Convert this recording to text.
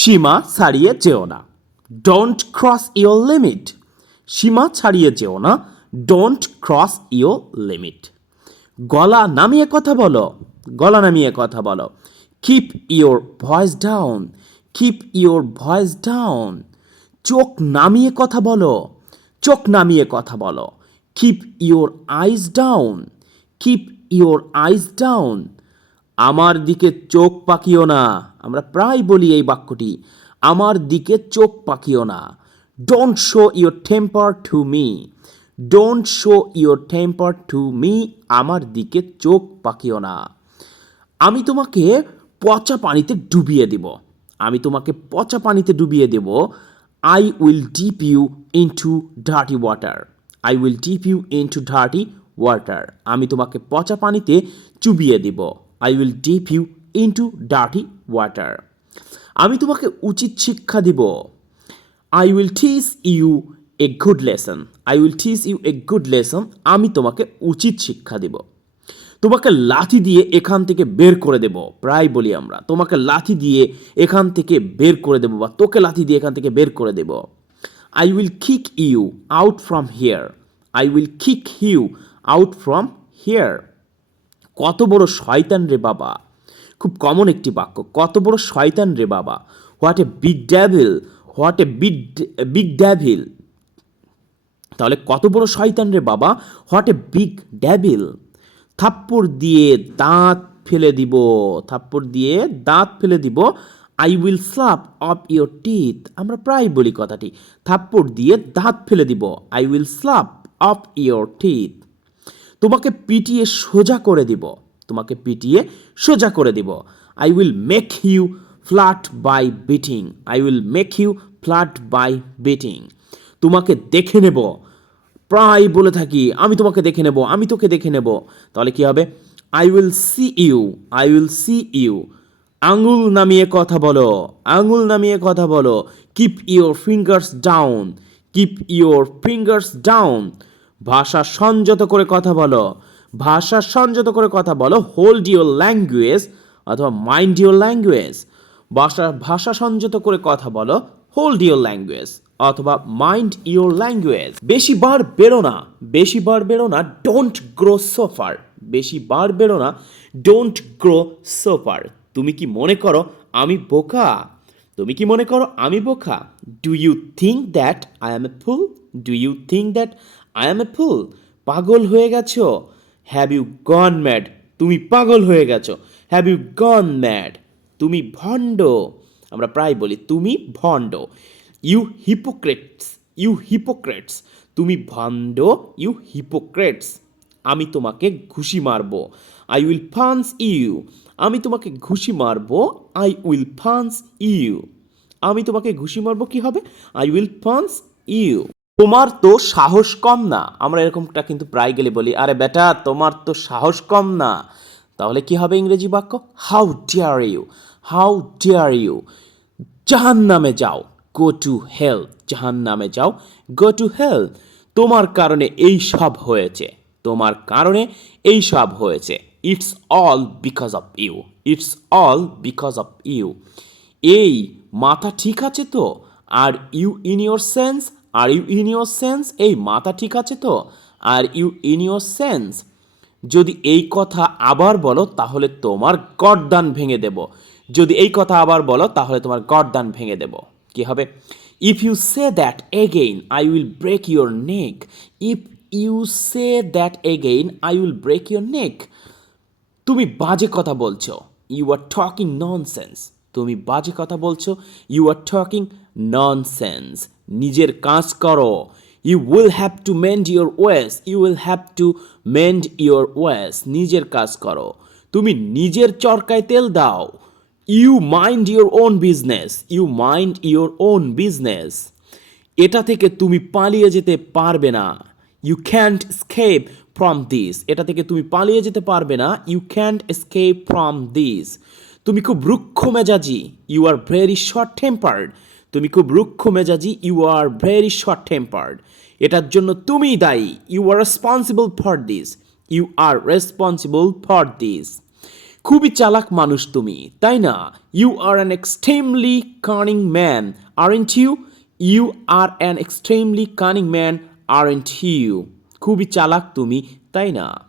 সীমা ছাড়িয়ে যেও না, ডোন্ট ক্রস ইয়োর লিমিট। সীমা ছাড়িয়ে যেও না, ডোন্ট ক্রস ইয়োর লিমিট। গলা নামিয়ে কথা বলো, গলা নামিয়ে কথা বলো। Keep your voice down, keep your voice down. চোখ নামিয়ে কথা বলো, চোখ নামিয়ে কথা বলো। Keep your eyes down, keep your eyes down. আমার দিকে চোখ পাকিও না, আমরা প্রায় বলি এই বাক্যটি, আমার দিকে চোখ পাকিও না। Don't show your temper to me, don't show your temper to me, আমার দিকে চোখ পাকিও না। আমি তোমাকে পচা পানিতে ডুবিয়ে দেব, আমি তোমাকে পচা পানিতে ডুবিয়ে দেব। I will dip you into dirty water, I will dip you into dirty water. আমি তোমাকে পচা পানিতে চুবিয়ে দেব, I will dip you into dirty water. আমি তোমাকে উচিত শিক্ষা দিব, I will teach you a good lesson, I will teach you a good lesson. আমি তোমাকে উচিত শিক্ষা দিব। তোমাকে লাথি দিয়ে এখান থেকে বের করে দেব, প্রায় বলি আমরা, তোমাকে লাথি দিয়ে এখান থেকে বের করে দেব, বা তোকে লাথি দিয়ে এখান থেকে বের করে দেব। I will kick you out from here, I will kick you out from here. কত বড় শয়তান রে বাবা, খুব কমন একটি বাক্য, কত বড় শয়তান রে বাবা। What a big devil, what a big devil. তাহলে কত বড় শয়তান রে বাবা, হোয়াট এ বিগ ডেভিল। থাপ্পড় দিয়ে দাঁত ফেলে দিব, থাপ্পড় দিয়ে দাঁত ফেলে দিব। I will slap of your teeth, আমরা প্রায় বলি কথাটি, থাপ্পড় দিয়ে দাঁত ফেলে দিব। I will slap of your teeth. তোমাকে পিটিয়ে সোজা করে দিব, তোমাকে পিটিয়ে সোজা করে দিব। I will make you flat by beating, I will make you flat by beating. তোমাকে দেখে নেব, প্রায় বলে থাকি আমি তোমাকে দেখে নেব, আমি তোকে দেখে নেব। তাহলে কি হবে? I will see you, I will see you. আঙুল নামিয়ে কথা বলো, আঙুল নামিয়ে কথা বলো। Keep your fingers down, keep your fingers down. ভাষা সংযত করে কথা বলো, ভাষা সংযত করে কথা বলো। হোল্ড ইউর ল্যাঙ্গুয়েজ অথবা মাইন্ড ইউর ল্যাঙ্গুয়েজ। ভাষা সংযত করে কথা বলো, হোল্ড ইউর ল্যাঙ্গুয়েজ অথবা মাইন্ড ইউর ল্যাঙ্গুয়েজ। বেশি বার বেরো না, বেশি বার বেরো না, ডোন্ট গ্রো সোফার। বেশি বার বেরো না, ডোন্ট গ্রো সোফার। তুমি কি মনে করো আমি বোকা? তুমি কি মনে করো আমি বোকা? Do you think that I am a fool, do you think that I am a fool. পাগল হয়ে গেছো? হ্যাভ ইউ গন ম্যাড, তুমি পাগল হয়ে গেছো। হ্যাভ ইউ গন ম্যাড, তুমি ভণ্ড। আমরা প্রায় বলি তুমি ভণ্ড। ইউ হিপোক্রেটস, ইউ হিপোক্রেটস, তুমি ভণ্ড, ইউ হিপোক্রেটস। আমি তোমাকে ঘুষি মারবো, আই উইল পাঞ্চ ইউ। আমি তোমাকে ঘুষি মারবো, আই উইল পাঞ্চ ইউ। আমি তোমাকে ঘুষি মারবো, কি হবে? I will punch you. তোমার তো সাহস কম না, আমরা এরকমটা কিন্তু প্রায় গেলে বলি, আরে বেটা তোমার তো সাহস কম না। তাহলে কি হবে ইংরেজি বাক্য? How dare you, how dare you. জাহান নামে যাও, গো টু হেল, জাহান নামে যাও, গো টু হেল। তোমার কারণে এই সব হয়েছে, তোমার কারণে এই সব হয়েছে। It's all because of you, it's all because of you. এই মাথা ঠিক আছে তো? Are you in your sense, are you in your sense. এই মাথা ঠিক আছে তো? Are you in your sense. যদি এই কথা আবার বলো তাহলে তোমার গর্দান ভেঙে দেব, যদি এই কথা আবার বলো তাহলে তোমার গর্দান ভেঙে দেব। কি হবে? If you say that again I will break your neck, if you say that again I will break your neck. তুমি বাজে কথা বলছো, ইউ আর টকিং ননসেন্স। তুমি বাজে কথা বলছো, ইউ আর টকিং ননসেন্স। নিজের কাজ করো, you will have to mend your ways, you will have to mend your ways. নিজের কাজ করো। তুমি নিজের চরকায় তেল দাও, you mind your own business, you mind your own business. এটা থেকে তুমি পালিয়ে যেতে পারবে না, you can't escape from this. এটা থেকে তুমি পালিয়ে যেতে পারবে না, you can't escape from this. তুমি খুব রুক্ষ মেজাজি, you are very short tempered. তুমি খুব রুক্ষ মেজাজি, you are very short tempered. এটার জন্য তুমিই দায়ী, you are responsible for this, you are responsible for this. খুবই চালাক মানুষ তুমি, তাই না? You are an extremely cunning man, aren't you? You are an extremely cunning man, aren't you? খুবই চালাক তুমি, তাই না?